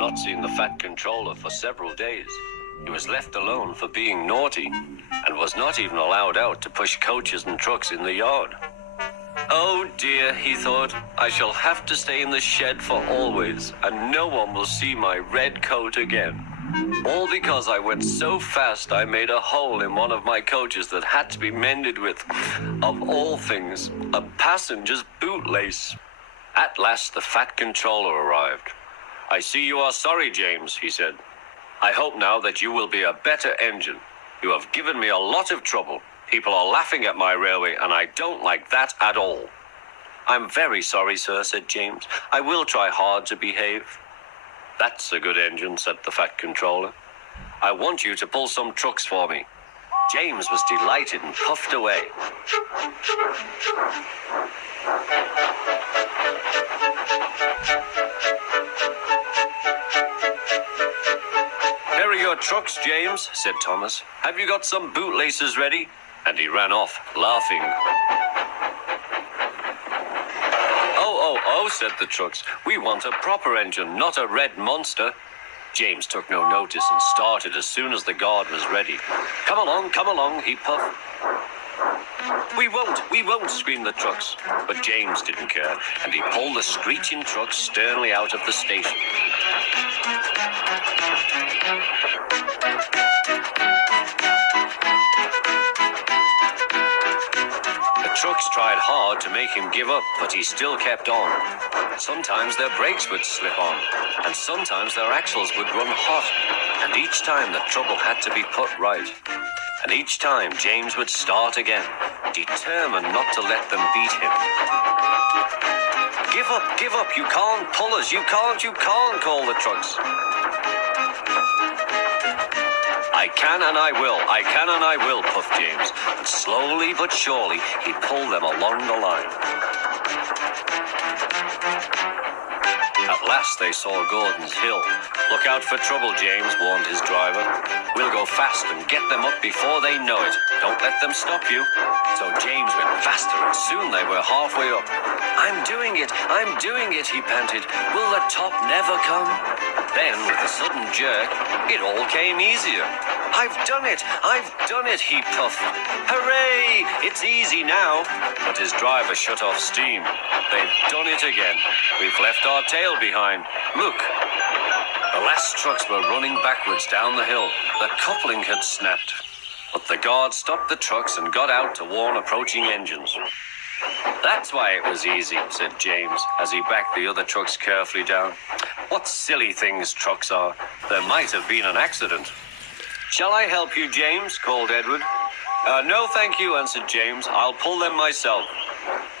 not seen the Fat Controller for several days. He was left alone for being naughty and was not even allowed out to push coaches and trucks in the yard. Oh dear, he thought, I shall have to stay in the shed for always, and no one will see my red coat again. All because I went so fast I made a hole in one of my coaches that had to be mended with, of all things, a passenger's bootlace. At last the Fat Controller arrived. I see you are sorry, James, he said. I hope now that you will be a better engine. You have given me a lot of trouble. People are laughing at my railway, and I don't like that at all. I'm very sorry, sir, said James. I will try hard to behave. That's a good engine, said the Fat Controller. I want you to pull some trucks for me. James was delighted and puffed away. Here are your trucks, James, said Thomas. Have you got some bootlaces ready? And he ran off, laughing. Oh, said the trucks. We want a proper engine, not a red monster. James took no notice and started as soon as the guard was ready. Come along, he puffed. We won't, screamed the trucks. But James didn't care, and he pulled the screeching trucks sternly out of the station. The trucks tried hard to make him give up, but he still kept on. Sometimes their brakes would slip on, and sometimes their axles would run hot, and each time the trouble had to be put right. And each time James would start again, determined not to let them beat him. Give up, you can't pull us, you can't, called the trucks. I can and I will, puffed James. And slowly but surely, he pulled them along the line. At last they saw Gordon's Hill. Look out for trouble, James, warned his driver. We'll go fast and get them up before they know it. Don't let them stop you. So James went faster, and soon they were halfway up. I'm doing it, he panted. Will the top never come? Then, with a sudden jerk, it all came easier. I've done it, he puffed. Hooray! It's easy now. But his driver shut off steam. They've done it again. We've left our tail behind. Look. The last trucks were running backwards down the hill. The coupling had snapped. But the guard stopped the trucks and got out to warn approaching engines. That's why it was easy, said James, as he backed the other trucks carefully down. What silly things trucks are. There might have been an accident. Shall I help you, James? Called Edward. No, thank you, answered James. I'll pull them myself.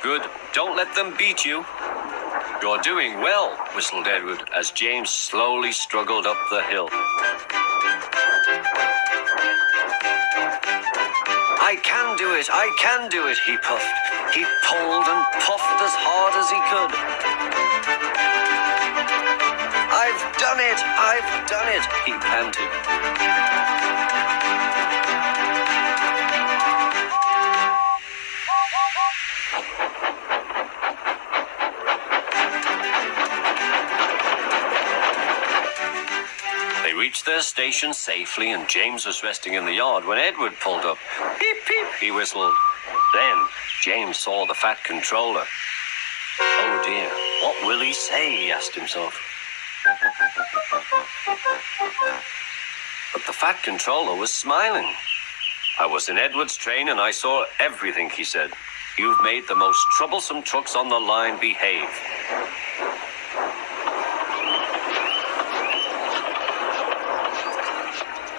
Good. Don't let them beat you. You're doing well, whistled Edward, as James slowly struggled up the hill. I can do it, he puffed. He pulled and puffed as hard as he could. I've done it, he panted. They reached their station safely, and James was resting in the yard when Edward pulled up. Peep, peep, he whistled. Then James saw the Fat Controller. Oh dear, what will he say, he asked himself. But the Fat Controller was smiling. I was in Edward's train and I saw everything, he said. You've made the most troublesome trucks on the line behave.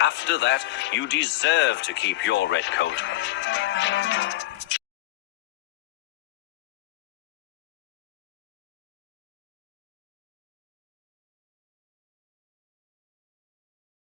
After that, you deserve to keep your red coat.